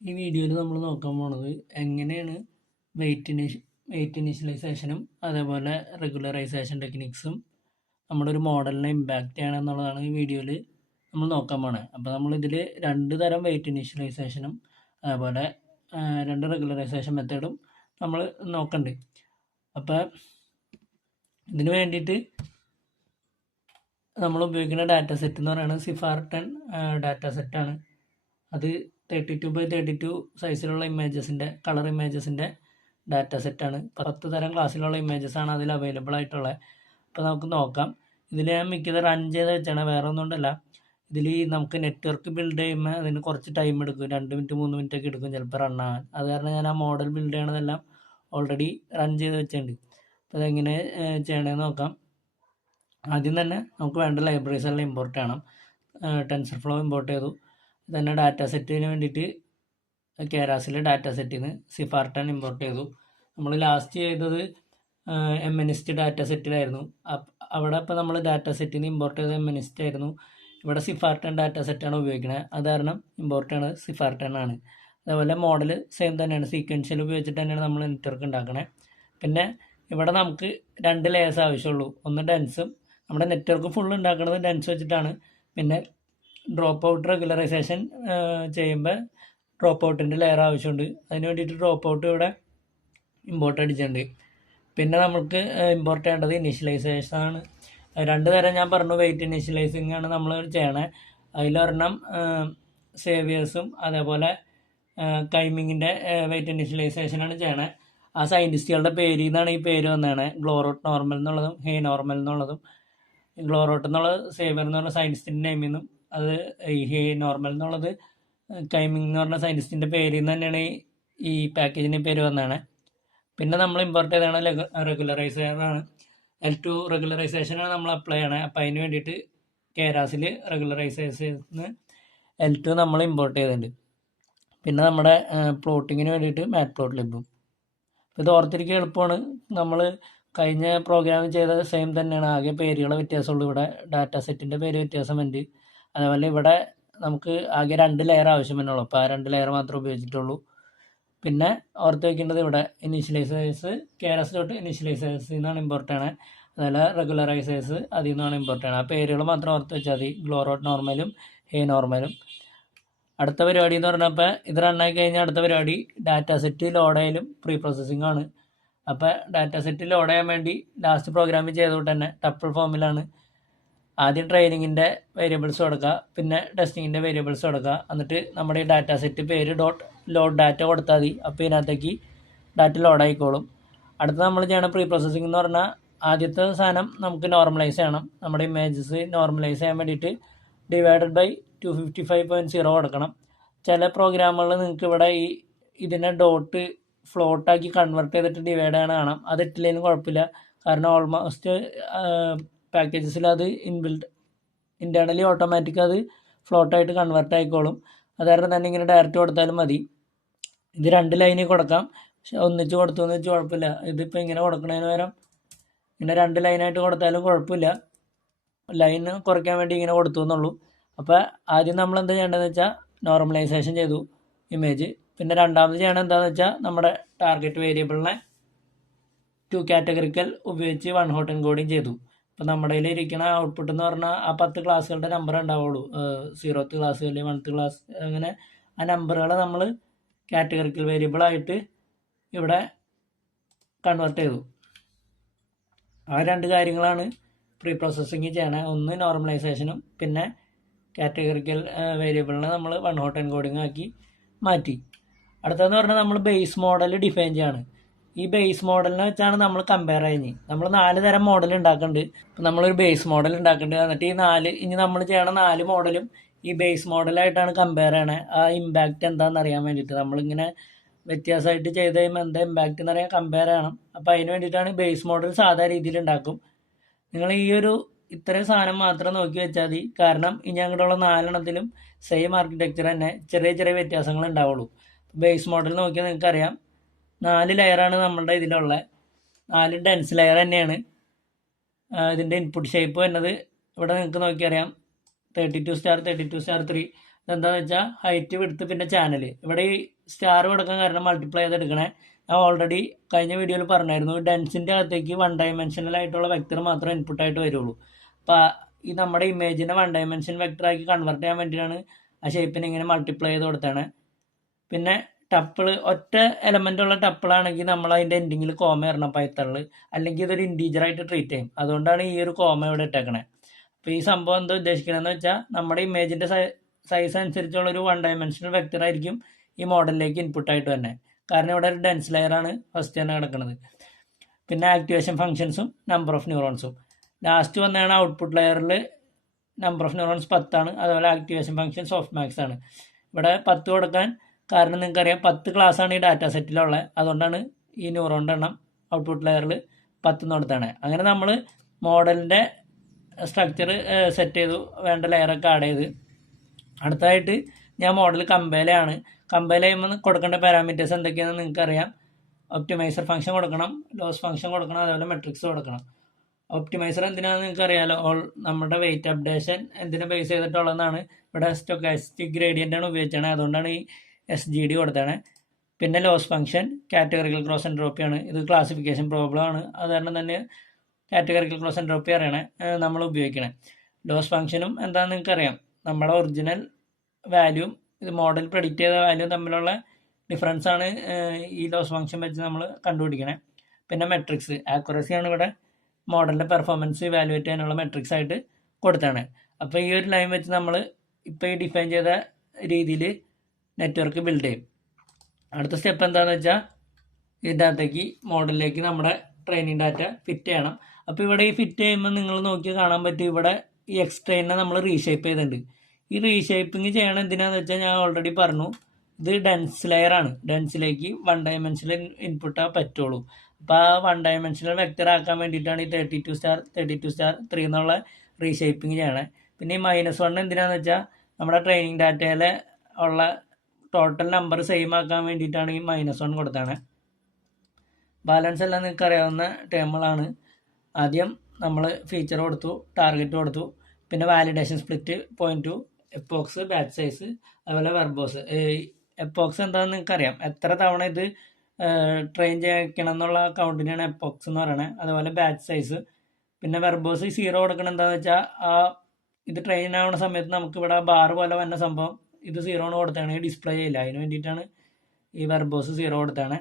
ഈ വീഡിയോയിൽ നമ്മൾ നോക്കാൻ പോണത് എങ്ങനെയാണ് വെയിറ്റ് ഇനിഷ്യലൈസേഷനും അതേപോലെ റെഗുലറൈസേഷൻ ടെക്നിക്സും നമ്മുടെ ഒരു മോഡലിനെ ഇമ്പാക്റ്റ് ചെയ്യണം എന്നുള്ളതാണ് ഈ വീഡിയോയിൽ നമ്മൾ നോക്കാൻ പോണത്. അപ്പോൾ നമ്മളിതിൽ 2 തരം വെയിറ്റ് ഇനിഷ്യലൈസേഷനും അതേപോലെ 2 റെഗുലറൈസേഷൻ മെത്തേഡും നമ്മൾ നോക്കണ്ട്. അപ്പോൾ ഇതിന് വേണ്ടിയിട്ട് നമ്മൾ ഉപയോഗിക്കുന്ന ഡാറ്റ സെറ്റ് എന്ന് പറയുന്നത് CIFAR-10 ഡാറ്റ സെറ്റാണ്. അത് 32x32 സൈസിലുള്ള കളർ ഇമേജസിൻ്റെ ഡാറ്റ സെറ്റാണ്. 10 തരം ക്ലാസ്സിലുള്ള ഇമേജസാണ് അതിൽ അവൈലബിൾ ആയിട്ടുള്ളത്. അപ്പോൾ നമുക്ക് നോക്കാം. ഇതിൽ ഞാൻ മിക്കത് റൺ ചെയ്ത് വെച്ചാണ്, വേറെ ഒന്നുകൊണ്ടല്ല. ഇതിൽ നമുക്ക് നെറ്റ്വർക്ക് ബിൽഡ് ചെയ്യുമ്പോൾ അതിന് കുറച്ച് ടൈം എടുക്കും, 2 മിനിറ്റ് 3 മിനിറ്റ് ഒക്കെ എടുക്കും ചിലപ്പോൾ റൺ ആകാൻ. അത് കാരണം ഞാൻ ആ മോഡൽ ബിൽഡ് ചെയ്യണതെല്ലാം ഓൾറെഡി റൺ ചെയ്ത് വെച്ചിട്ടുണ്ട്. അപ്പോൾ അതെങ്ങനെ ചെയ്യണമെന്ന് നോക്കാം. ആദ്യം തന്നെ നമുക്ക് വേണ്ട ലൈബ്രറീസ് എല്ലാം ഇമ്പോർട്ട് ചെയ്യണം. ടെൻസർഫ്ലോ ഇമ്പോർട്ട് ചെയ്തു. തന്നെ ഡാറ്റ സെറ്റിന് വേണ്ടിയിട്ട് കേരാസിലെ ഡാറ്റ സെറ്റിൽ നിന്ന് CIFAR-10 ഇമ്പോർട്ട് ചെയ്തു. നമ്മൾ ലാസ്റ്റ് ചെയ്തത് MNIST ഡാറ്റ സെറ്റിലായിരുന്നു. അവിടെ ഇപ്പോൾ നമ്മൾ ഡാറ്റ സെറ്റിൽ നിന്ന് ഇമ്പോർട്ട് ചെയ്തത് MNIST ആയിരുന്നു. ഇവിടെ CIFAR-10 ഡാറ്റ സെറ്റാണ് ഉപയോഗിക്കുന്നത്. അത് കാരണം ഇമ്പോർട്ട് ചെയ്യണത് CIFAR-10 ആണ്. അതേപോലെ മോഡൽ സെയിം തന്നെയാണ്, സീക്വൻഷ്യൽ ഉപയോഗിച്ചിട്ട് തന്നെയാണ് നമ്മൾ നെറ്റ്വർക്ക് ഉണ്ടാക്കണേ. പിന്നെ ഇവിടെ നമുക്ക് 2 ലെയേഴ്സ് ആവശ്യമുള്ളൂ. ഒന്ന് ഡെൻസും, നമ്മുടെ നെറ്റ്വർക്ക് ഫുൾ ഉണ്ടാക്കുന്നത് ഡെൻസ് വെച്ചിട്ടാണ്. പിന്നെ ഡ്രോപ്പ് ഔട്ട് റെഗുലറൈസേഷൻ ചെയ്യുമ്പോൾ ഡ്രോപ്പ് ഔട്ടിൻ്റെ ലെയർ ആവശ്യമുണ്ട്. അതിന് വേണ്ടിയിട്ട് ഡ്രോപ്പ് ഔട്ട് ഇവിടെ ഇമ്പോർട്ട് അടിച്ചിട്ടുണ്ട്. പിന്നെ നമുക്ക് ഇമ്പോർട്ട് ചെയ്യേണ്ടത് ഇനീഷ്യലൈസേഷൻ ആണ്. 2 തരം ഞാൻ പറഞ്ഞു, വെയിറ്റ് ഇനീഷ്യലൈസിങ് ആണ് നമ്മൾ ചെയ്യണേ. അതിലൊരെണ്ണം സേവിയേഴ്സും അതേപോലെ കൈമിങ്ങിൻ്റെ വെയിറ്റ് ഇനീഷ്യലൈസേഷനാണ് ചെയ്യണേ. ആ സയൻറ്റിസ്റ്റുകളുടെ പേരിൽ നിന്നാണ് ഈ പേര് വന്നതാണ്. ഗ്ലോറോട്ട് നോർമൽ എന്നുള്ളതും ഹേ നോർമൽ എന്നുള്ളതും. ഗ്ലോറോട്ട് എന്നുള്ളത് സേവിയർ എന്ന് പറഞ്ഞ സയൻറ്റിസ്റ്റിൻ്റെ നെയിമിൽ നിന്നും, അത് ഈ ഹേ നോർമൽ എന്നുള്ളത് കൈമിങ് എന്ന് പറഞ്ഞ സയൻറ്റിസ്റ്റിൻ്റെ പേരിൽ നിന്ന് തന്നെയാണ് ഈ പാക്കേജിൻ്റെ പേര് വന്നതാണ്. പിന്നെ നമ്മൾ ഇമ്പോർട്ട് ചെയ്താണ് റെഗുലറൈസറാണ്. L2 റെഗുലറൈസേഷനാണ് നമ്മൾ അപ്ലൈ ചെയ്യണേ. അപ്പോൾ അതിന് വേണ്ടിയിട്ട് കേരാസിൽ റെഗുലറൈസേഷന് L2 നമ്മൾ ഇമ്പോർട്ട് ചെയ്തിട്ടുണ്ട്. പിന്നെ നമ്മുടെ പ്ലോട്ടിങ്ങിന് വേണ്ടിയിട്ട് മാറ്റ്പ്ലോട്ലിബും. അപ്പോൾ ഇത് ഓർത്തിരിക്കുക എളുപ്പമാണ്. നമ്മൾ കഴിഞ്ഞ പ്രോഗ്രാമിൽ ചെയ്ത സെയിം തന്നെയാണ്, ആകെ പേരുകളെ വ്യത്യാസമുള്ളൂ. ഇവിടെ ഡാറ്റ സെറ്റിൻ്റെ പേര് വ്യത്യാസമുണ്ട്. അതേപോലെ ഇവിടെ നമുക്ക് ആകെ 2 ലെയർ ആവശ്യം തന്നെയുള്ളൂ. അപ്പോൾ ആ 2 ലെയർ മാത്രമേ ഉപയോഗിച്ചിട്ടുള്ളൂ. പിന്നെ ഓർത്ത് വയ്ക്കേണ്ടത് ഇവിടെ ഇനീഷ്യലൈസേഴ്സ് ഇനീഷ്യലൈസേഴ്സിൽ നിന്നാണ് ഇമ്പോർട്ട് ചെയ്യണത്. അതുപോലെ റെഗുലറൈസേഴ്സ് അതിൽ നിന്നാണ് ഇമ്പോർട്ട് ചെയ്യണത്. ആ പേരുകൾ മാത്രം ഓർത്ത് വെച്ചാൽ മതി, ഗ്ലോറോട്ട് നോർമലും ഹേ നോർമലും. അടുത്ത പരിപാടി എന്ന് പറഞ്ഞപ്പോൾ ഇത് റണ്ണായി കഴിഞ്ഞാൽ അടുത്ത പരിപാടി ഡാറ്റ സെറ്റ് ലോഡ് ചെയ്യലും പ്രീ പ്രോസസ്സിംഗ് ആണ്. അപ്പോൾ ഡാറ്റ സെറ്റ് ലോഡ് ചെയ്യാൻ വേണ്ടി ലാസ്റ്റ് പ്രോഗ്രാമിൽ ചെയ്തുകൊണ്ട് തന്നെ ടപ്പിൾ ഫോമിലാണ് ആദ്യം ട്രെയിനിങ്ങിൻ്റെ വേരിയബിൾസ് കൊടുക്കുക, പിന്നെ ടെസ്റ്റിങ്ങിൻ്റെ വേരിയബിൾസ് കൊടുക്കുക. എന്നിട്ട് നമ്മുടെ ഈ ഡാറ്റ സെറ്റ് പേര് ലോഡ് ഡാറ്റ കൊടുത്താൽ മതി. അപ്പോൾ ഇതിനകത്തേക്ക് ഡാറ്റ ലോഡ് ആയിക്കോളും. അടുത്ത നമ്മൾ ചെയ്യണം പ്രീ പ്രോസസ്സിംഗ് എന്ന് പറഞ്ഞാൽ ആദ്യത്തെ സാധനം നമുക്ക് നോർമലൈസ് ചെയ്യണം. നമ്മുടെ ഇമേജസ് നോർമലൈസ് ചെയ്യാൻ വേണ്ടിയിട്ട് ഡിവൈഡഡ് ബൈ 255.0 കൊടുക്കണം. ചില പ്രോഗ്രാമുകൾ നിങ്ങൾക്ക് ഇവിടെ ഇതിനെ ഡോട്ട് ഫ്ലോട്ടാക്കി കൺവേർട്ട് ചെയ്തിട്ട് ഡിവൈഡ് ചെയ്യണ കാണാം. അത് ഇട്ടില്ലെങ്കിലും കുഴപ്പമില്ല, കാരണം ഓൾമോസ്റ്റ് പാക്കേജസിൽ അത് ഇൻറ്റേർണലി ഓട്ടോമാറ്റിക് അത് ഫ്ലോട്ടായിട്ട് കൺവേർട്ട് ആയിക്കോളും. അത് കാരണം തന്നെ ഇങ്ങനെ ഡയറക്റ്റ് കൊടുത്താലും മതി. ഇത് 2 ലൈനിൽ കൊടുക്കാം, പക്ഷെ ഒന്നിച്ച് കൊടുത്തു എന്ന് വെച്ചാൽ കുഴപ്പമില്ല. ഇതിപ്പോൾ ഇങ്ങനെ കൊടുക്കുന്നതിന് പകരം ഇങ്ങനെ 2 ലൈനായിട്ട് കൊടുത്താലും കുഴപ്പമില്ല. ലൈൻ കുറയ്ക്കാൻ വേണ്ടി ഇങ്ങനെ കൊടുത്തു എന്നുള്ളൂ. അപ്പോൾ ആദ്യം നമ്മൾ എന്താ ചെയ്യേണ്ടതെന്ന് വെച്ചാൽ നോർമലൈസേഷൻ ചെയ്തു ഇമേജ്. പിന്നെ രണ്ടാമത് ചെയ്യണം എന്താണെന്ന് വെച്ചാൽ നമ്മുടെ ടാർഗറ്റ് വേരിയബിളിനെ 2 കാറ്റഗറിക്കൽ ഉപയോഗിച്ച് 1 ഹോട്ട് എൻകോഡിങ് ചെയ്തു. അപ്പോൾ നമ്മുടെ കയ്യിൽ ഇരിക്കുന്ന ഔട്ട്പുട്ട് എന്ന് പറഞ്ഞാൽ ആ 10 ക്ലാസ്സുകളുടെ നമ്പർ ഉണ്ടാവുള്ളൂ. 0th ക്ലാസ് അല്ലെങ്കിൽ 1th ക്ലാസ്, അങ്ങനെ ആ നമ്പറുകളെ നമ്മൾ കാറ്റഗറിക്കൽ വേരിയബിളായിട്ട് ഇവിടെ കൺവേർട്ട് ചെയ്തു. ആ 2 കാര്യങ്ങളാണ് പ്രീ പ്രോസസ്സിങ് ചെയ്യണേ. ഒന്ന് നോർമലൈസേഷനും പിന്നെ കാറ്റഗറിക്കൽ വേരിയബിളിനെ നമ്മൾ 1 ഹോട്ട് എൻകോഡിങ് ആക്കി മാറ്റി. അടുത്തതെന്ന് പറഞ്ഞാൽ നമ്മൾ ബേസ് മോഡൽ ഡിഫൈൻ ചെയ്യാണ്. ഈ ബേസ് മോഡലിനെ വെച്ചാണ് നമ്മൾ കമ്പയർ ചെയ്യുന്നത്. നമ്മൾ 4 തരം മോഡൽ ഉണ്ടാക്കുന്നുണ്ട്. ഇപ്പം നമ്മളൊരു ബേസ് മോഡൽ ഉണ്ടാക്കുന്നുണ്ട്. എന്നിട്ട് ഇനി നമ്മൾ ചെയ്യണ 4 മോഡലും ഈ ബേസ് മോഡലായിട്ടാണ് കമ്പയർ ചെയ്യണേ. ആ ഇമ്പാക്റ്റ് എന്താണെന്ന് അറിയാൻ വേണ്ടിയിട്ട് നമ്മളിങ്ങനെ വ്യത്യാസമായിട്ട് ചെയ്ത് കഴിയുമ്പോൾ എന്താ ഇമ്പാക്റ്റ് എന്ന് അറിയാൻ കമ്പയർ ചെയ്യണം. അപ്പോൾ അതിന് വേണ്ടിയിട്ടാണ് ബേസ് മോഡൽ സാധാ രീതിയിൽ ഉണ്ടാക്കും. നിങ്ങൾ ഇത്രയും സാധനം മാത്രം നോക്കി വെച്ചാൽ മതി, കാരണം ഇനി അങ്ങോട്ടുള്ള 4 സെയിം ആർക്കിടെക്ചർ തന്നെ, ചെറിയ ചെറിയ വ്യത്യാസങ്ങൾ ഉണ്ടാവുള്ളൂ. ബേസ് മോഡൽ നോക്കിയാൽ നിങ്ങൾക്കറിയാം 4 ലെയറാണ് നമ്മളുടെ ഇതിലുള്ള 4 ഡെൻസ് ലെയർ തന്നെയാണ്. ഇതിൻ്റെ ഇൻപുട്ട് ഷേപ്പ് വരുന്നത് ഇവിടെ നിങ്ങൾക്ക് നോക്കിയറിയാം 32*32*3. ഇതെന്താണെന്ന് വെച്ചാൽ ഹൈറ്റ് വിടുത്ത് പിന്നെ ചാനൽ. ഇവിടെ ഈ സ്റ്റാർ കൊടുക്കാൻ കാരണം മൾട്ടിപ്ലൈ ചെയ്ത് എടുക്കണേ. ഞാൻ ഓൾറെഡി കഴിഞ്ഞ വീഡിയോയിൽ പറഞ്ഞായിരുന്നു, ഡെൻസിൻ്റെ അകത്തേക്ക് 1 ഡയമെൻഷനൽ ആയിട്ടുള്ള വെക്ടർ മാത്രമേ ഇൻപുട്ടായിട്ട് വരുള്ളൂ. അപ്പോൾ ഈ നമ്മുടെ ഇമേജിനെ 1 ഡയമെൻഷൻ വെക്ടറാക്കി കൺവേർട്ട് ചെയ്യാൻ വേണ്ടിയിട്ടാണ് ആ ഷേപ്പിനെ ഇങ്ങനെ മൾട്ടിപ്ലൈ ചെയ്ത് കൊടുത്താണ്. പിന്നെ ടപ്പിൾ, ഒറ്റ എലമെൻ്റ് ഉള്ള ടപ്പിളാണെങ്കിൽ നമ്മൾ അതിൻ്റെ എൻഡിങ്ങിൽ കോമ ഇടണം പൈത്തണിൽ, അല്ലെങ്കിൽ ഇതൊരു ഇൻറ്റീജറായിട്ട് ട്രീറ്റ് ചെയ്യും. അതുകൊണ്ടാണ് ഈ ഒരു കോമ ഇവിടെ ഇട്ടേക്കണേ. അപ്പോൾ ഈ സംഭവം എന്താ ഉദ്ദേശിക്കണമെന്ന് വെച്ചാൽ നമ്മുടെ ഇമേജിൻ്റെ സൈസ് അനുസരിച്ചുള്ള ഒരു 1 ഡയമെൻഷണൽ വെക്ടർ ആയിരിക്കും ഈ മോഡലിലേക്ക് ഇൻപുട്ടായിട്ട് തന്നെ. കാരണം ഇവിടെ ഒരു ഡെൻസ് ലെയറാണ് ഫസ്റ്റ് തന്നെ കിടക്കുന്നത്. പിന്നെ ആക്ടിവേഷൻ ഫംഗ്ഷൻസും നമ്പർ ഓഫ് ന്യൂറോൺസും. ലാസ്റ്റ് വന്നതാണ് ഔട്ട്പുട്ട് ലെയറിൽ നമ്പർ ഓഫ് ന്യൂറോൺസ് 10 അതുപോലെ ആക്ടിവേഷൻ ഫംഗ്ഷൻ സോഫ്റ്റ് മാക്സ് ആണ്. ഇവിടെ 10 കൊടുക്കാൻ കാരണം നിങ്ങൾക്കറിയാം 10 ക്ലാസ്സാണ് ഈ ഡാറ്റ സെറ്റിലുള്ളത്. അതുകൊണ്ടാണ് ഈ ന്യൂറോണിൻ്റെ എണ്ണം ഔട്ട്പുട്ട് ലെയറിൽ 10 കൊടുത്താണ്. അങ്ങനെ നമ്മൾ മോഡലിൻ്റെ സ്ട്രക്ചർ സെറ്റ് ചെയ്തു, വേണ്ട ലെയറൊക്കെ ആഡ് ചെയ്ത്. അടുത്തതായിട്ട് ഞാൻ മോഡൽ കമ്പൈലാണ്. കമ്പൈൽ ചെയ്യുമ്പോൾ കൊടുക്കേണ്ട പാരാമീറ്റേഴ്സ് എന്തൊക്കെയാണെന്ന് നിങ്ങൾക്കറിയാം. ഒപ്റ്റിമൈസർ ഫംഗ്ഷൻ കൊടുക്കണം, ലോസ് ഫംഗ്ഷൻ കൊടുക്കണം, അതുപോലെ മെട്രിക്സ് കൊടുക്കണം. ഒപ്റ്റിമൈസർ എന്തിനാണെന്ന് നിങ്ങൾക്ക് അറിയാമല്ലോ. നമ്മുടെ വെയിറ്റ് അപ്ഡേഷൻ എന്തിനെ ബേസ് ചെയ്തിട്ടുള്ളതെന്നാണ്. ഇവിടെ സ്റ്റൊക്കാസ്റ്റിക് ഗ്രേഡിയൻ്റ് ആണ് ഉപയോഗിച്ചത്, അതുകൊണ്ടാണ് ഈ SGD കൊടുത്താണ്. പിന്നെ ലോസ് ഫംഗ്ഷൻ കാറ്റഗറിക്കൽ ക്രോസ് എൻട്രോപ്പിയാണ്. ഇത് ക്ലാസിഫിക്കേഷൻ പ്രോബ്ലം ആണ്, അത് കാരണം തന്നെ കാറ്റഗറിക്കൽ ക്രോസ് എൻട്രോപ്പി അറിയണേ നമ്മൾ ഉപയോഗിക്കണേ. ലോസ് ഫംഗ്ഷനും എന്താണെന്ന് നിങ്ങൾക്കറിയാം, നമ്മുടെ ഒറിജിനൽ വാല്യൂം ഇത് മോഡൽ പ്രെഡിക്റ്റ് ചെയ്ത വാല്യൂ തമ്മിലുള്ള ഡിഫറൻസ് ആണ് ഈ ലോസ് ഫംഗ്ഷൻ വെച്ച് നമ്മൾ കണ്ടുപിടിക്കണേ. പിന്നെ മെട്രിക്സ് ആക്യുറസിയാണ് ഇവിടെ മോഡലിൻ്റെ പെർഫോമൻസ് ഇവാലുവേറ്റ് ചെയ്യാനുള്ള മെട്രിക്സ് ആയിട്ട് കൊടുത്താണ്. അപ്പോൾ ഈ ഒരു ലൈൻ വെച്ച് നമ്മൾ ഇപ്പോൾ ഈ ഡിഫൈൻ ചെയ്ത രീതിയിൽ നെറ്റ്വർക്ക് ബിൽഡ് ചെയ്യും. അടുത്ത സ്റ്റെപ്പ് എന്താണെന്ന് വെച്ചാൽ ഇതിൻ്റെ അകത്തേക്ക് മോഡലിലേക്ക് നമ്മുടെ ട്രെയിനിങ് ഡാറ്റ ഫിറ്റ് ചെയ്യണം. അപ്പോൾ ഇവിടെ ഈ ഫിറ്റ് ചെയ്യുമ്പോൾ നിങ്ങൾ നോക്കി കാണാൻ പറ്റും, ഇവിടെ ഈ എക്സ്ട്രെയിനെ നമ്മൾ റീഷേപ്പ് ചെയ്തിട്ടുണ്ട്. ഈ റീഷേപ്പിംഗ് ചെയ്യണം എന്തിനാണെന്ന് വെച്ചാൽ ഞാൻ ഓൾറെഡി പറഞ്ഞു, ഇത് ഡെൻസ് ലെയറാണ്. ഡെൻസിലേക്ക് 1 ഡയമെൻഷനൽ ഇൻപുട്ടാ പറ്റുള്ളൂ. അപ്പോൾ ആ 1 ഡയമെൻഷനൽ വെക്ടർ ആക്കാൻ വേണ്ടിയിട്ടാണ് ഈ 32*32*3 എന്നുള്ള റീഷേപ്പിംഗ് ചെയ്യണേ. പിന്നെ ഈ -1 എന്തിനാണെന്ന് വെച്ചാൽ നമ്മുടെ ട്രെയിനിങ് ഡാറ്റയിലെ ഉള്ള ടോട്ടൽ നമ്പർ സെയിം ആക്കാൻ വേണ്ടിയിട്ടാണ് ഈ -1 കൊടുത്താണ്. ബാലൻസ് എല്ലാം നിങ്ങൾക്ക് അറിയാവുന്ന ടേമുകളാണ്. ആദ്യം നമ്മൾ ഫീച്ചർ കൊടുത്തു, ടാർഗറ്റ് കൊടുത്തു, പിന്നെ validation split 0.2, epochs, batch size, അതുപോലെ വെർബോസ്. എപ്പോക്സ് എന്താണെന്ന് നിങ്ങൾക്കറിയാം, എത്ര തവണ ഇത് ട്രെയിൻ ചെയ്യിക്കണം എന്നുള്ള കൗണ്ടിനാണ് എപ്പോക്സ് എന്ന് പറയുന്നത്. അതുപോലെ ബാച്ച് സൈസ്. പിന്നെ വെർബോസ് 0 കൊടുക്കണം എന്താണെന്ന് വെച്ചാൽ ഇത് ട്രെയിൻ ആവുന്ന സമയത്ത് നമുക്ക് ഇവിടെ ബാർ പോലെ വന്ന സംഭവം ഇത് 0 കൊടുത്താണ്, ഡിസ്പ്ലേ ചെയ്യില്ല. അതിന് വേണ്ടിയിട്ടാണ് ഈ വെർബോസ് 0 കൊടുത്താണ്.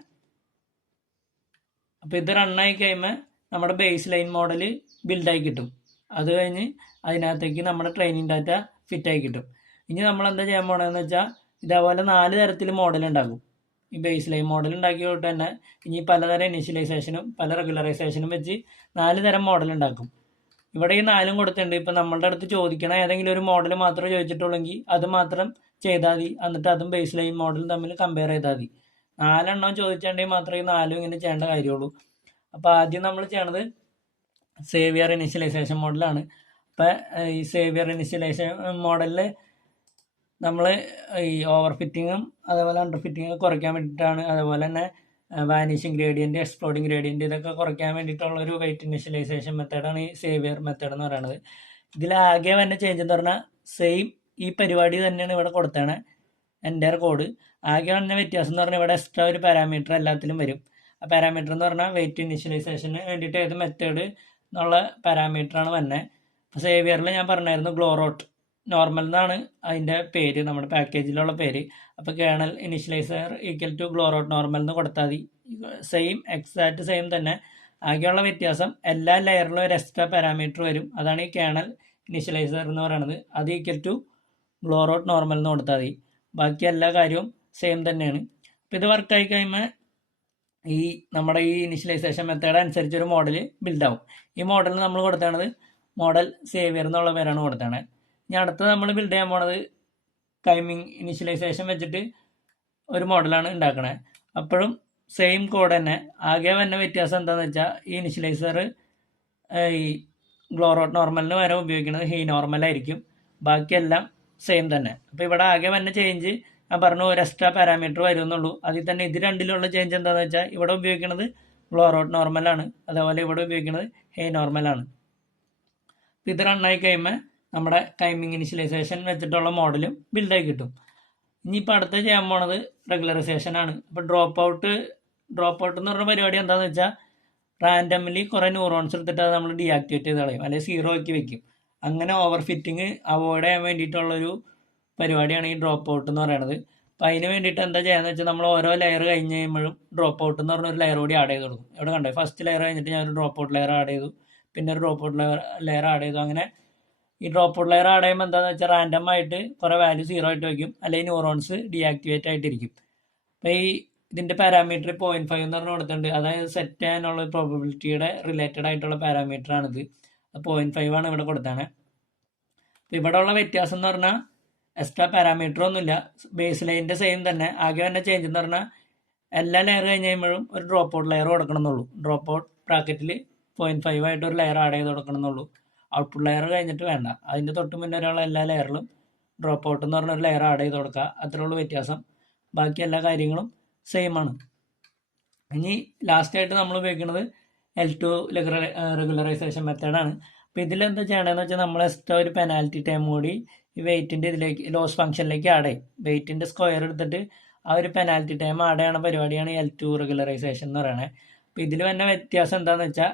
അപ്പോൾ ഇത് റണ്ണായി കഴിയുമ്പോൾ നമ്മുടെ ബേസ് ലൈൻ മോഡൽ ബിൽഡായി കിട്ടും. അത് കഴിഞ്ഞ് അതിനകത്തേക്ക് നമ്മുടെ ട്രെയിനിങ് ഡാറ്റ ഫിറ്റായി കിട്ടും. ഇനി നമ്മൾ എന്താ ചെയ്യാൻ പോകണമെന്ന് വെച്ചാൽ ഇതേപോലെ 4 തരത്തിൽ മോഡൽ ഉണ്ടാക്കും. ഈ ബേസ് ലൈൻ മോഡൽ ഉണ്ടാക്കിയോട്ട് തന്നെ ഇനി പലതരം ഇനീഷ്യലൈസേഷനും പല റെഗുലറൈസേഷനും വെച്ച് 4 തരം മോഡൽ ഉണ്ടാക്കും. ഇവിടെ ഈ 4 കൊടുത്തിട്ടുണ്ട്. ഇപ്പം നമ്മളുടെ അടുത്ത് ചോദിക്കണ ഏതെങ്കിലും ഒരു മോഡൽ മാത്രമേ ചോദിച്ചിട്ടുള്ളെങ്കിൽ അത് മാത്രം ചെയ്താൽ മതി. എന്നിട്ട് അതും ബേസ് ലൈൻ മോഡലും തമ്മിൽ കമ്പയർ ചെയ്താൽ മതി. 4 എണ്ണം ചോദിച്ചിട്ടുണ്ടെങ്കിൽ മാത്രമേ 4 ഇങ്ങനെ ചെയ്യേണ്ട കാര്യമുള്ളൂ. അപ്പോൾ ആദ്യം നമ്മൾ ചെയ്യണത് സേവിയർ ഇനീഷ്യലൈസേഷൻ മോഡലാണ്. അപ്പോൾ ഈ സേവിയർ ഇനീഷ്യലൈസേഷൻ മോഡലിൽ നമ്മൾ ഈ ഓവർ ഫിറ്റിങ്ങും അതുപോലെ അണ്ടർ ഫിറ്റിങ്ങും കുറയ്ക്കാൻ വേണ്ടിയിട്ടാണ്. അതുപോലെ തന്നെ വാനിഷിങ് ഗ്രേഡിയൻറ്റ്, എക്സ്പ്ലോഡിങ് ഗ്രേഡിയൻറ്റ് ഇതൊക്കെ കുറയ്ക്കാൻ വേണ്ടിയിട്ടുള്ള ഒരു വെയിറ്റ് ഇനീഷ്യലൈസേഷൻ മെത്തേഡാണ് ഈ സേവിയർ മെത്തേഡ് എന്ന് പറയുന്നത്. ഇതിലാകെ തന്നെ ചേഞ്ച് എന്ന് പറഞ്ഞാൽ സെയിം ഈ പരിപാടി തന്നെയാണ് ഇവിടെ കൊടുത്താണ് എൻ്റെ കോഡ്. ആകെ വന്ന വ്യത്യാസം എന്ന് പറഞ്ഞാൽ ഇവിടെ എക്സ്ട്രാ ഒരു പാരാമീറ്റർ എല്ലാത്തിലും വരും. ആ പാരാമീറ്റർ എന്ന് പറഞ്ഞാൽ വെയിറ്റ് ഇനീഷ്യലൈസേഷന് വേണ്ടിയിട്ട് ഏത് മെത്തേഡ് എന്നുള്ള പാരാമീറ്ററാണ് വന്നത്. അപ്പോൾ സേവിയറിൽ ഞാൻ പറഞ്ഞായിരുന്നു ഗ്ലോറോട്ട് നോർമൽ എന്നാണ് അതിൻ്റെ പേര്, നമ്മുടെ പാക്കേജിലുള്ള പേര്. അപ്പോൾ kernel initializer equal to glorot normal എന്ന് കൊടുത്താൽ മതി. സെയിം എക്സാക്റ്റ് സെയിം തന്നെ. ആകെയുള്ള വ്യത്യാസം എല്ലാ ലെയറിലും ഒരു എക്സ്ട്രാ പാരാമീറ്റർ വരും. അതാണ് ഈ കേണൽ ഇനീഷ്യലൈസർ എന്ന് പറയുന്നത്. അത് ഈക്വൽ ടു ഗ്ലോറോട്ട് നോർമൽ എന്ന് കൊടുത്താൽ മതി. ബാക്കി എല്ലാ കാര്യവും സെയിം തന്നെയാണ്. അപ്പോൾ ഇത് വർക്കായി കഴിയുമ്പോൾ ഈ നമ്മുടെ ഈ ഇനീഷ്യലൈസേഷൻ മെത്തേഡ് അനുസരിച്ച് ഒരു മോഡൽ ബിൽഡാവും. ഈ മോഡലിൽ നമ്മൾ കൊടുത്തത് മോഡൽ സേവിയർ എന്നുള്ള പേരാണ് കൊടുത്തത്. ഇനി അടുത്തത് നമ്മൾ ബിൽഡ് ചെയ്യാൻ പോണത് ടൈമിംഗ് ഇനീഷ്യലൈസേഷൻ വെച്ചിട്ട് ഒരു മോഡലാണ് ഉണ്ടാക്കണത്. അപ്പോഴും സെയിം കോഡ് തന്നെ. ആകെ വന്ന വ്യത്യാസം എന്താണെന്ന് വെച്ചാൽ ഈ ഇനീഷ്യലൈസർ ഈ ഗ്ലോറോട്ട് നോർമലിന് വരെ ഉപയോഗിക്കുന്നത് ഹീ നോർമലായിരിക്കും. ബാക്കിയെല്ലാം സെയിം തന്നെ. അപ്പോൾ ഇവിടെ ആകെ വന്ന ചേഞ്ച് ഞാൻ പറഞ്ഞു ഒരു എക്സ്ട്രാ പാരാമീറ്റർ വരുമെന്നുള്ളൂ. അതിൽ തന്നെ ഇത് രണ്ടിലുള്ള ചേഞ്ച് എന്താണെന്ന് വെച്ചാൽ ഇവിടെ ഉപയോഗിക്കുന്നത് ഗ്ലോറോട്ട് നോർമലാണ്, അതേപോലെ ഇവിടെ ഉപയോഗിക്കുന്നത് ഹേ നോർമലാണ്. ഇത് റണ്ണായി കഴിയുമ്പോൾ നമ്മുടെ ടൈമിംഗ് ഇനിഷ്യലൈസേഷൻ വെച്ചിട്ടുള്ള മോഡലും ബിൽഡായി കിട്ടും. ഇനിയിപ്പോൾ അടുത്ത ചെയ്യാൻ പോണത് റെഗുലറൈസേഷൻ ആണ്. അപ്പോൾ ഡ്രോപ്പ് ഔട്ട് എന്ന് പറഞ്ഞ പരിപാടി എന്താണെന്ന് വെച്ചാൽ റാൻഡംലി കുറേ ന്യൂറോൺസ് എടുത്തിട്ട് അത് നമ്മൾ ഡീആക്ടിവേറ്റ് ചെയ്ത് കളയും, അല്ലെങ്കിൽ 0 ആക്കി വെക്കും. അങ്ങനെ ഓവർ ഫിറ്റിങ് അവോയ്ഡ് ചെയ്യാൻ വേണ്ടിയിട്ടുള്ളൊരു പരിപാടിയാണ് ഈ ഡ്രോപ്പ് ഔട്ട് എന്ന് പറയുന്നത്. അപ്പോൾ അതിന് വേണ്ടിയിട്ട് എന്താ ചെയ്യാന്ന് വെച്ചാൽ നമ്മൾ ഓരോ ലെയർ കഴിഞ്ഞ് കഴിയുമ്പോഴും ഡ്രോപ്പ് ഔട്ട് എന്ന് പറഞ്ഞൊരു ലെയർ കൂടി ആഡ് ചെയ്ത് കൊടുക്കും. ഇവിടെ കണ്ടോ, ഫസ്റ്റ് ലെയർ കഴിഞ്ഞിട്ട് ഞാനൊരു ഡ്രോപ്പ് ഔട്ട് ലെയർ ആഡ് ചെയ്തു, പിന്നെ ഒരു ഡ്രോപ്പ് ഔട്ട് ലെയർ ആഡ് ചെയ്തു. അങ്ങനെ ഈ ഡ്രോപ്പ് ഔട്ട് ലെയർ ആഡ് ചെയ്യുമ്പോൾ എന്താണെന്ന് വെച്ചാൽ റാൻഡം ആയിട്ട് കുറേ വാല്യൂ 0 ആയിട്ട് വയ്ക്കും, അല്ലെങ്കിൽ ന്യൂറോൺസ് ഡീആക്ടിവേറ്റ് ആയിട്ടിരിക്കും. അപ്പോൾ ഇതിൻ്റെ പാരാമീറ്റർ 0.5 എന്ന് പറഞ്ഞ് കൊടുത്തിട്ടുണ്ട്. അതായത് സെറ്റ് ചെയ്യാനുള്ള പ്രോബബിലിറ്റിയുടെ റിലേറ്റഡ് ആയിട്ടുള്ള പാരാമീറ്റർ ആണിത്. 0.5 ആണ് ഇവിടെ കൊടുത്താണ്. അപ്പോൾ ഇവിടെ ഉള്ള വ്യത്യാസം എന്ന് പറഞ്ഞാൽ എക്സ്ട്രാ പാരാമീറ്റർ ഒന്നുമില്ല, ബേസ് ലൈനിൻ്റെ സെയിം തന്നെ. ആകെ തന്നെ ചേഞ്ച് എന്ന് പറഞ്ഞാൽ എല്ലാ ലെയർ കഴിഞ്ഞ് കഴിയുമ്പോഴും ഒരു ഡ്രോപ്പ് ഔട്ട് ലെയർ കൊടുക്കണമെന്നുള്ളൂ. ഡ്രോപ്പ് ഔട്ട് ബ്രാക്കറ്റിൽ 0.5 ആയിട്ട് ഒരു ലെയർ ആഡ് ചെയ്ത് കൊടുക്കണമെന്നുള്ളൂ. ഔട്ട്പുട്ട് ലെയർ കഴിഞ്ഞിട്ട് വേണ്ട. അതിൻ്റെ തൊട്ട് മുന്നേ ഒരാൾ എല്ലാ ലെയറിലും ഡ്രോപ്പ് ഔട്ട് എന്ന് പറഞ്ഞൊരു ലെയർ ആഡ് ചെയ്ത് കൊടുക്കുക. അത്രേ ഉള്ളൂ വ്യത്യാസം. ബാക്കി എല്ലാ കാര്യങ്ങളും സെയിം ആണ്. ഇനി ലാസ്റ്റായിട്ട് നമ്മൾ ഉപയോഗിക്കുന്നത് L2 റെഗുലറൈസേഷൻ മെത്തേഡാണ്. അപ്പോൾ ഇതിലെന്താ ചെയ്യണമെന്ന് വെച്ചാൽ നമ്മൾ എക്സ്ട്രാ ഒരു പെനാൽറ്റി ടൈം കൂടി ഈ വെയിറ്റിൻ്റെ ഇതിലേക്ക് ലോസ് ഫംഗ്ഷനിലേക്ക് ആഡ് ചെയ്യും. വെയിറ്റിൻ്റെ സ്ക്വയർ എടുത്തിട്ട് ആ ഒരു പെനാൽറ്റി ടൈം ആഡ് ചെയ്യണ പരിപാടിയാണ് L2 റെഗുലറൈസേഷൻ എന്ന് പറയുന്നത്. അപ്പോൾ ഇതിൽ തന്നെ വ്യത്യാസം എന്താണെന്ന് വെച്ചാൽ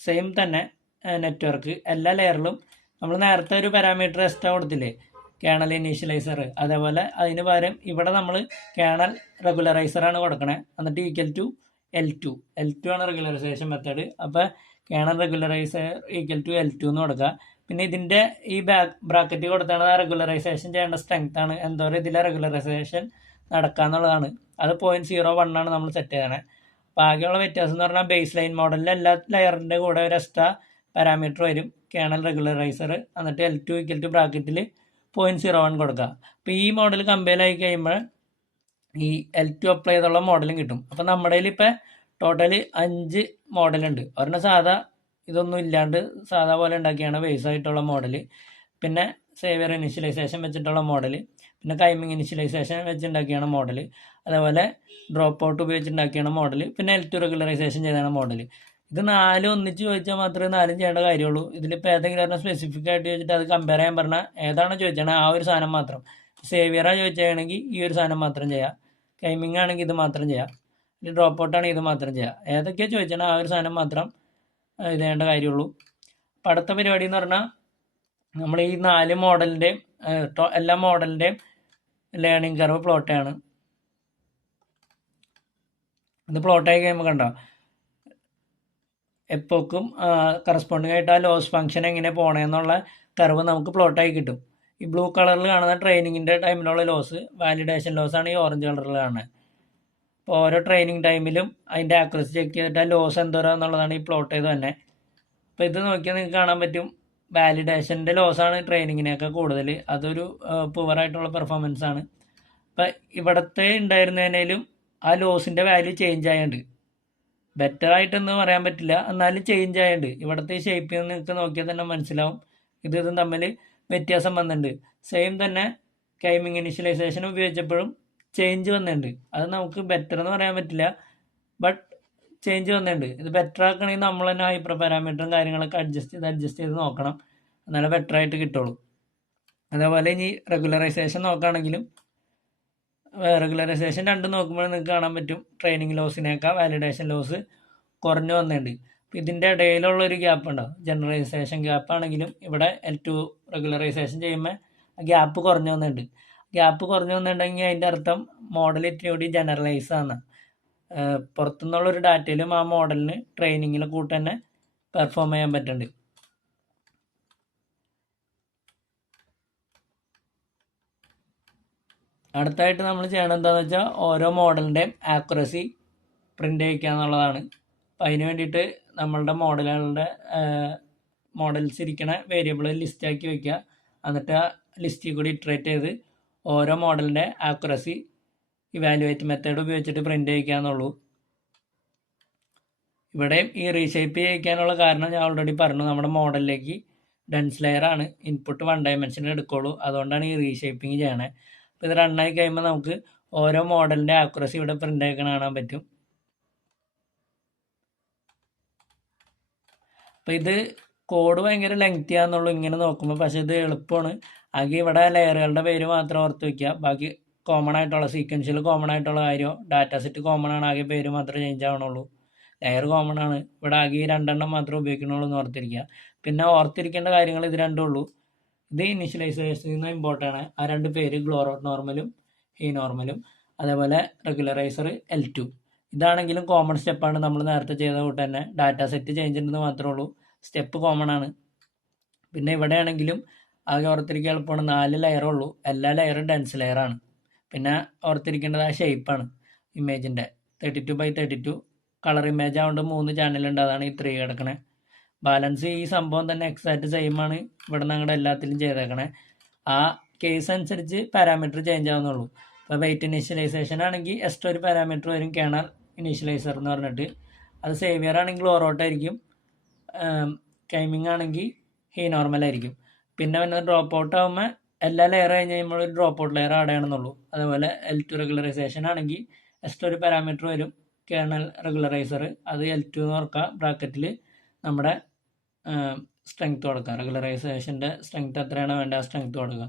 സെയിം തന്നെ നെറ്റ്വർക്ക് എല്ലാ ലെയറിലും നമ്മൾ നേരത്തെ ഒരു പാരാമീറ്റർ എക്സ്ട്രാ കൊടുത്തില്ലേ, കേണൽ ഇനീഷ്യലൈസർ, അതേപോലെ അതിന് പകരം ഇവിടെ നമ്മൾ കേണൽ റെഗുലറൈസറാണ് കൊടുക്കണേ. എന്നിട്ട് ഈക്വൽ ടു L2 ആണ് റെഗുലറൈസേഷൻ മെത്തേഡ്. അപ്പോൾ കേണൽ റെഗുലറൈസർ ഈക്വൽ ടു L2 എന്ന് കൊടുക്കുക. പിന്നെ ഇതിൻ്റെ ഈ ബ്രാക്കറ്റ് കൊടുത്താണ് ആ റെഗുലറൈസേഷൻ ചെയ്യേണ്ട സ്ട്രെങ്ത് ആണ്, എന്തോരം ഇതിലെ റെഗുലറൈസേഷൻ നടക്കാന്നുള്ളതാണ്. അത് 0.01 ആണ് നമ്മൾ സെറ്റ് ചെയ്യണേ. അപ്പോൾ ആകെയുള്ള വ്യത്യാസം എന്ന് പറഞ്ഞാൽ ബേസ് ലൈൻ മോഡലിൽ എല്ലാ ലെയറിൻ്റെ കൂടെ ഒരു എക്സ്ട്രാ പാരാമീറ്റർ വരും, കേണൽ റെഗുലറൈസർ. എന്നിട്ട് L2 ഈക്വൽ ടു ബ്രാക്കറ്റിൽ 0.01 കൊടുക്കുക. അപ്പോൾ ഈ മോഡൽ കമ്പയർ ആയി കഴിയുമ്പോൾ ഈ L2 അപ്ലൈ ചെയ്തുള്ള മോഡലും കിട്ടും. അപ്പോൾ നമ്മുടെ കയ്യിൽ ഇപ്പോൾ ടോട്ടൽ 5 മോഡലുണ്ട്. ഒരെണ്ണം സാധാ ഇതൊന്നും ഇല്ലാണ്ട് സാധാ പോലെ ഉണ്ടാക്കിയാണ് ബേസ് ആയിട്ടുള്ള മോഡൽ, പിന്നെ സേവിയർ ഇനിഷ്യലൈസേഷൻ വെച്ചിട്ടുള്ള മോഡൽ, പിന്നെ ടൈമിംഗ് ഇനിഷ്യലൈസേഷൻ വെച്ചുണ്ടാക്കിയാണ് മോഡൽ, അതേപോലെ ഡ്രോപ്പ് ഔട്ട് ഉപയോഗിച്ചുണ്ടാക്കിയാണ് മോഡൽ, പിന്നെ L2 റെഗുലറൈസേഷൻ ചെയ്താണ് മോഡൽ. ഇത് 4 ഒന്നിച്ച് ചോദിച്ചാൽ മാത്രമേ 4 ചെയ്യേണ്ട കാര്യമുള്ളൂ. ഇതിലിപ്പോൾ ഏതെങ്കിലും ഒരെണ്ണം സ്പെസിഫിക് ആയിട്ട് ചോദിച്ചിട്ട് അത് കമ്പയർ ചെയ്യാൻ പറഞ്ഞാൽ ഏതാണോ ചോദിച്ചാൽ ആ ഒരു സാധനം മാത്രം. സേവിയറാണ് ചോദിച്ചാണെങ്കിൽ ഈ ഒരു സാധനം മാത്രം ചെയ്യാം, ടൈമിംഗ് ആണെങ്കിൽ ഇത് മാത്രം ചെയ്യാം, ഡ്രോപ്പ് ഔട്ട് ആണെങ്കിൽ ഇത് മാത്രം ചെയ്യാം. ഏതൊക്കെയാണ് ചോദിച്ചാൽ ആ ഒരു സാധനം മാത്രം ഇത് ചെയ്യേണ്ട കാര്യമുള്ളൂ. അപ്പം അടുത്ത പരിപാടി എന്ന് പറഞ്ഞാൽ നമ്മൾ ഈ 4 മോഡലിൻ്റെയും എല്ലാ മോഡലിൻ്റെയും ലേണിംഗ് കർവ് പ്ലോട്ട് ചെയ്യാണ്. ഇത് പ്ലോട്ടായി കഴിയുമ്പോൾ കണ്ടോ, എപ്പോഴും കറസ്പോണ്ടിങ് ആയിട്ട് ആ ലോസ് ഫംഗ്ഷൻ എങ്ങനെ പോകണമെന്നുള്ള കർവ് നമുക്ക് പ്ലോട്ടായി കിട്ടും. ഈ ബ്ലൂ കളറിൽ കാണുന്ന ട്രെയിനിങ്ങിൻ്റെ ടൈമിലുള്ള ലോസ്, വാലിഡേഷൻ ലോസ് ആണ് ഈ ഓറഞ്ച് കളറിൽ കാണുന്നത്. അപ്പോൾ ഓരോ ട്രെയിനിങ് ടൈമിലും അതിൻ്റെ ആക്യുറസി ചെക്ക് ചെയ്തിട്ട് ആ ലോസ് എന്തോരാന്നുള്ളതാണ് ഈ പ്ലോട്ട് ചെയ്ത് തന്നെ. അപ്പോൾ ഇത് നോക്കിയാൽ നിങ്ങൾക്ക് കാണാൻ പറ്റും, വാലിഡേഷൻ്റെ ലോസാണ് ട്രെയിനിങ്ങിനൊക്കെ കൂടുതൽ. അതൊരു പുവറായിട്ടുള്ള പെർഫോമൻസ് ആണ്. അപ്പം ഇവിടുത്തെ ഉണ്ടായിരുന്നതിനേലും ആ ലോസിൻ്റെ വാല്യൂ ചേഞ്ച് ആയുണ്ട്. ബെറ്റർ ആയിട്ടൊന്നും പറയാൻ പറ്റില്ല, എന്നാലും ചേഞ്ച് ആയുണ്ട്. ഇവിടുത്തെ ഷേപ്പിൽ നിന്ന് നിങ്ങൾക്ക് നോക്കിയാൽ തന്നെ മനസ്സിലാവും ഇതും തമ്മിൽ വ്യത്യാസം വന്നിട്ടുണ്ട്. സെയിം തന്നെ ടൈമിംഗ് ഇനിഷ്യലൈസേഷൻ ഉപയോഗിച്ചപ്പോഴും ചേഞ്ച് വന്നിട്ടുണ്ട്. അത് നമുക്ക് ബെറ്റർ എന്ന് പറയാൻ പറ്റില്ല, ബട്ട് ചേഞ്ച് വന്നിട്ടുണ്ട്. ഇത് ബെറ്റർ ആക്കണമെങ്കിൽ നമ്മൾ തന്നെ ഹൈപ്പർ പാരാമീറ്ററും കാര്യങ്ങളൊക്കെ അഡ്ജസ്റ്റ് ചെയ്ത് നോക്കണം, എന്നാലേ ബെറ്റർ ആയിട്ട് കിട്ടുള്ളൂ. അതേപോലെ ഇനി റെഗുലറൈസേഷൻ നോക്കുകയാണെങ്കിലും റെഗുലറൈസേഷൻ രണ്ടും നോക്കുമ്പോൾ നിങ്ങൾക്ക് കാണാൻ പറ്റും ട്രെയിനിങ് ലോസിനേക്കാൾ വാലിഡേഷൻ ലോസ് കുറഞ്ഞു വന്നിട്ടുണ്ട്. അപ്പോൾ ഇതിൻ്റെ ഇടയിലുള്ളൊരു ഗ്യാപ്പ് ഉണ്ടാവും, ജനറലൈസേഷൻ ഗ്യാപ്പ് ആണെങ്കിലും ഇവിടെ L2 റെഗുലറൈസേഷൻ ചെയ്യുമ്പോൾ ഗ്യാപ്പ് കുറഞ്ഞു വന്നിട്ടുണ്ട്. ഗ്യാപ്പ് കുറഞ്ഞു വന്നിട്ടുണ്ടെങ്കിൽ അതിൻ്റെ അർത്ഥം മോഡൽ ഇത്തിരി കൂടി ജനറലൈസ് ആണ്. പുറത്തുനിന്നുള്ളൊരു ഡാറ്റയിലും ആ മോഡലിന് ട്രെയിനിങ്ങിൽ കൂട്ട് തന്നെ പെർഫോം ചെയ്യാൻ പറ്റുന്നുണ്ട്. അടുത്തായിട്ട് നമ്മൾ ചെയ്യണം എന്താണെന്ന് വെച്ചാൽ ഓരോ മോഡലിൻ്റെയും ആക്യുറസി പ്രിൻ്റ് ചെയ്യിക്കുക എന്നുള്ളതാണ്. അപ്പോൾ അതിന് വേണ്ടിയിട്ട് നമ്മളുടെ മോഡൽസ് ഇരിക്കണ വേരിയബിൾ ലിസ്റ്റാക്കി വയ്ക്കുക. എന്നിട്ട് ആ ലിസ്റ്റിൽ കൂടി ഇറ്ററേറ്റ് ചെയ്ത് ഓരോ മോഡലിൻ്റെ ആക്യുറസി ഇവാലുവേറ്റ് മെത്തേഡ് ഉപയോഗിച്ചിട്ട് പ്രിൻ്റ് ചെയ്യിക്കുക എന്നുള്ളൂ. ഇവിടെയും ഈ റീഷേപ്പ് ചെയ്യിക്കാനുള്ള കാരണം ഞാൻ ഓൾറെഡി പറഞ്ഞു, നമ്മുടെ മോഡലിലേക്ക് ഡെൻസ് ലെയർ ആണ് ഇൻപുട്ട് 1 ഡയമെൻഷനിൽ എടുക്കുള്ളൂ, അതുകൊണ്ടാണ് ഈ റീഷേപ്പിംഗ് ചെയ്യണേ. അപ്പോൾ ഇത് റണ്ണായി കഴിയുമ്പോൾ നമുക്ക് ഓരോ മോഡലിൻ്റെ ആക്യുറസി ഇവിടെ പ്രിൻ്റ് ആയിക്കണ കാണാൻ പറ്റും. അപ്പോൾ ഇത് കോഡ് ഭയങ്കര ലെങ്തി ആണെന്നുള്ളൂ ഇങ്ങനെ നോക്കുമ്പോൾ. പക്ഷെ ഇത് എളുപ്പമാണ്. ആകെ ഇവിടെ ലെയറുകളുടെ പേര് മാത്രം ഓർത്ത് വയ്ക്കുക. ബാക്കി കോമൺ ആയിട്ടുള്ള സീക്വൻഷ്യൽ കോമൺ ആയിട്ടുള്ള കാര്യം, ഡാറ്റ സെറ്റ് കോമൺ ആണ്, ആകെ പേര് മാത്രമേ ചേഞ്ച് ആവണുള്ളൂ. ലെയർ കോമൺ ആണ്. ഇവിടെ ആകെ ഈ 2 മാത്രമേ ഉപയോഗിക്കണുള്ളൂ എന്ന് ഓർത്തിരിക്കുക. പിന്നെ ഓർത്തിരിക്കേണ്ട കാര്യങ്ങൾ ഇത് രണ്ടേ ഉള്ളൂ. ഇത് ഇനിഷ്യലൈസേഷൻ ഇമ്പോർട്ടൻ്റ് ആണ്. ആ 2 പേര് ഗ്ലോറോ നോർമലും ഈ നോർമലും, അതേപോലെ റെഗുലറൈസർ L2. ഇതാണെങ്കിലും കോമൺ സ്റ്റെപ്പാണ്. നമ്മൾ നേരത്തെ ചെയ്ത കൂട്ട് തന്നെ ഡാറ്റ സെറ്റ് ചേഞ്ച് ഉണ്ടെന്ന് മാത്രമേ ഉള്ളൂ. സ്റ്റെപ്പ് കോമൺ ആണ്. പിന്നെ ഇവിടെ ആണെങ്കിലും ആകെ ഓർത്തിരിക്കാൻ എളുപ്പമാണ്. 4 ലെയറേ ഉള്ളൂ. എല്ലാ ലെയറും ഡെൻസ് ലെയറാണ്. പിന്നെ ഓർത്തിരിക്കേണ്ടത് ആ ഷേപ്പാണ് ഇമേജിൻ്റെ. 32x32 കളർ ഇമേജ് ആയതുകൊണ്ട് 3 ചാനലുണ്ട്. അതാണ് ഈ 3 കിടക്കണേ. ബാലൻസ് ഈ സംഭവം തന്നെ എക്സാക്റ്റ് സെയിം ആണ് ഇവിടെ ഞങ്ങളുടെ എല്ലാത്തിലും ചെയ്തേക്കണേ. ആ കേസ് അനുസരിച്ച് പാരാമീറ്റർ ചേഞ്ച് ആവുന്നുള്ളൂ. ഇപ്പോൾ വെയിറ്റ് ഇനീഷ്യലൈസേഷൻ ആണെങ്കിൽ എക്സ്ട്രാ ഒരു പാരാമീറ്റർ വരും, കേണൽ ഇനീഷ്യലൈസർ എന്ന് പറഞ്ഞിട്ട്. അത് സേവിയർ ആണെങ്കിൽ ഓറോട്ടായിരിക്കും, ടൈമിംഗ് ആണെങ്കിൽ ഹീ നോർമലായിരിക്കും. പിന്നെ വന്നത് ഡ്രോപ്പ് ഔട്ട് ആകുമ്പോൾ എല്ലാ ലെയർ കഴിഞ്ഞ് കഴിയുമ്പോൾ ഒരു ഡ്രോപ്പ് ഔട്ട് ലെയർ ആഡ് ചെയ്യണമെന്നുള്ളൂ. അതേപോലെ L2 റെഗുലറൈസേഷൻ ആണെങ്കിൽ എക്സ്ട്രാ ഒരു പാരാമീറ്റർ വരും, കേണൽ റെഗുലറൈസർ. അത് L2 എന്ന് ഓർക്കുക. ബ്രാക്കറ്റിൽ നമ്മുടെ സ്ട്രെങ്ത് കൊടുക്കുക. റെഗുലറൈസേഷൻ്റെ സ്ട്രെങ്ത് എത്രയാണ് വേണ്ടത് ആ സ്ട്രെങ്ത് കൊടുക്കുക.